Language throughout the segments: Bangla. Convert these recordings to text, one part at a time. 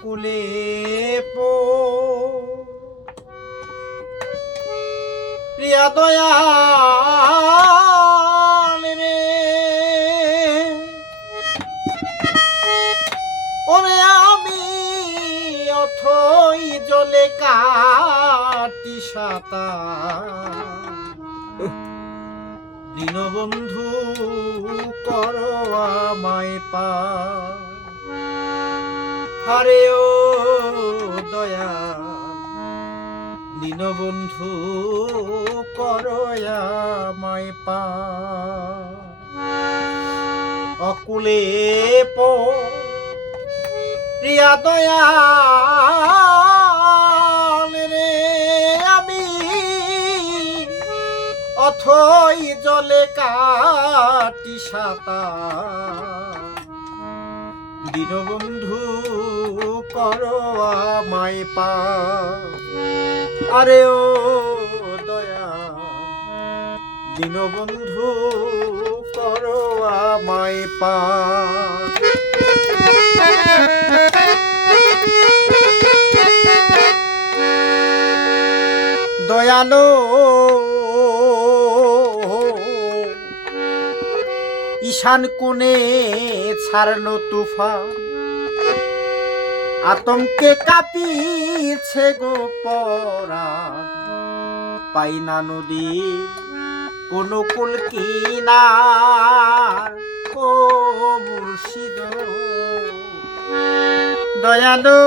অকুলে পো। প্রিয়া দয়াল রে। ওরে আমি অথই জলে কাটি সাতা দীনবন্ধু কর আমায় পা। হরে ও দয়া দীনবন্ধু কর আমায় পা। অকুলে প, প্রিয়া দয়া রে আমি, অথই জলে কাটি সাতা দীনবন্ধু কর আমায় পা আরে ও দয়া, দীনবন্ধু, কর আমায় পা দয়ালো, ঈশান কোণে ছাড়লো তুফান। আতঙ্কে কাঁপিছে গো পরাণ পাই না নদী, কোন কুল কিনার ও মুর্শিদ দয়ালো,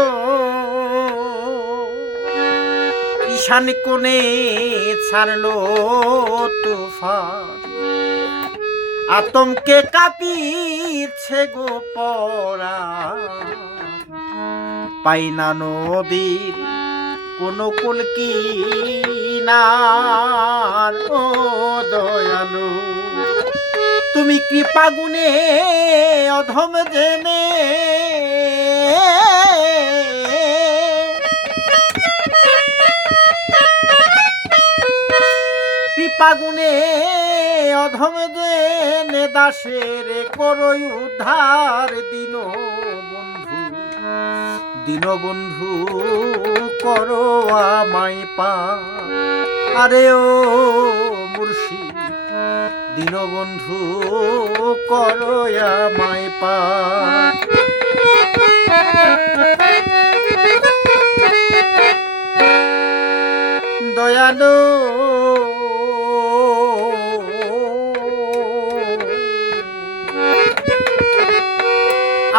ঈশান কোণে ছাড়লো তুফান। আতঙ্কে কাঁপিছে গো পরা পাই না নদীর, কোন কুল কিনার ও দয়ালু, তুমি কৃপা গুণে অধম জেনে কৃপা গুণে অধম জেনে দাসের করই উদ্ধার দিন বন্ধু দিন বন্ধু করো আমায় পা আরে ও মুর্শি দিন বন্ধু করো আমায় পা দয়ালু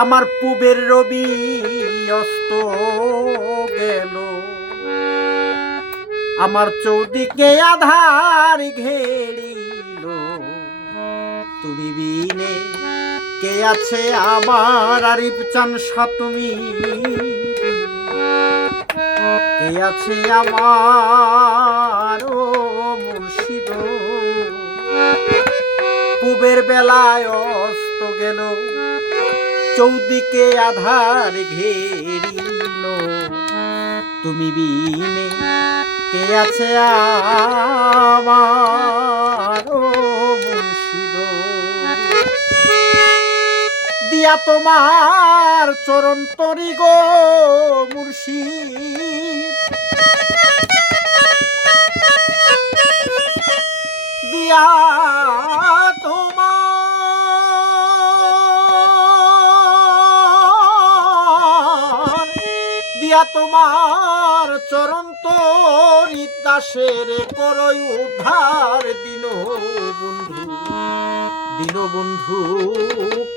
আমার পুবের রবি অস্ত গেল। আমার চৌদিকে আধার ঘেরিল। তুমি বিনে কে আছে আমার? আরিফ চান সাতুমি কে আছে আমার? ও মুর্শিদ। পুবের বেলায় অস্ত গেল। চৌদিকে আধার ঘেরিল। তুমি বিনে কে আছে আমার দিয়া তোমার চরণ তরি গো মুর্শিদ। দিয়া দিয়া তোমার চরণ তরি দাসের করই উদ্ধার দিন বন্ধু দিন বন্ধু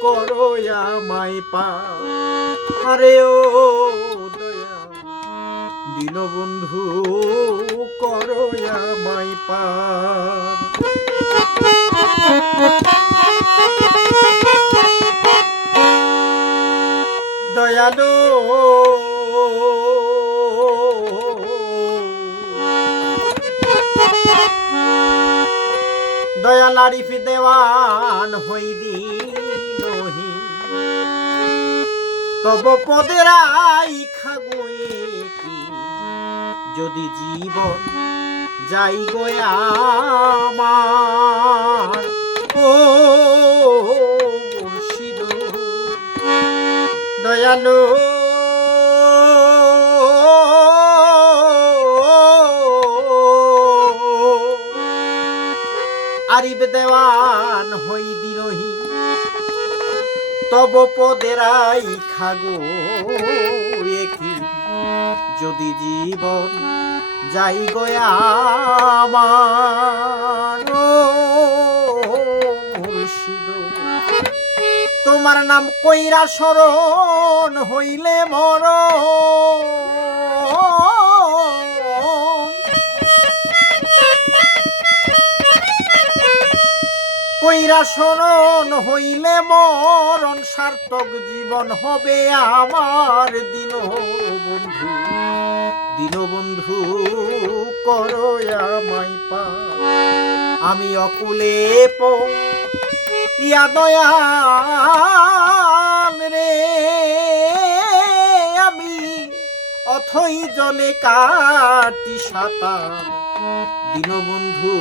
করো আমায় পা। আরে ও দয়া, দিন বন্ধু করো আমায় পা। দয়ালু দয়াল আরিফ দেওয়ান হই দিনহি তব পদেরাই খাগুয়ে কি? যদি জীবন যাই আমার, ও মুর্শিদ, দয়ালু আরিব দেওয়ান হই দিরহি তব পদেরাই খাগো একি যদি জীবন যাই গয়া তোমার নাম কইরা শরণ হইলে মরণ। কইরা শরণ হইলে মরণ সার্থক জীবন হবে আমার দিন বন্ধু দিন বন্ধু করো আমায় পা আমি অকুলে পো ইয়া দয়াল রে। আমি অথই জলে কাটি সাঁতার। দীনবন্ধু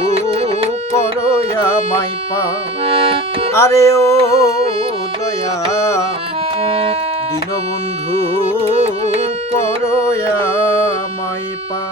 করয়া মাইপা। আরে ও দয়া দীনবন্ধু করয়া মাইপা।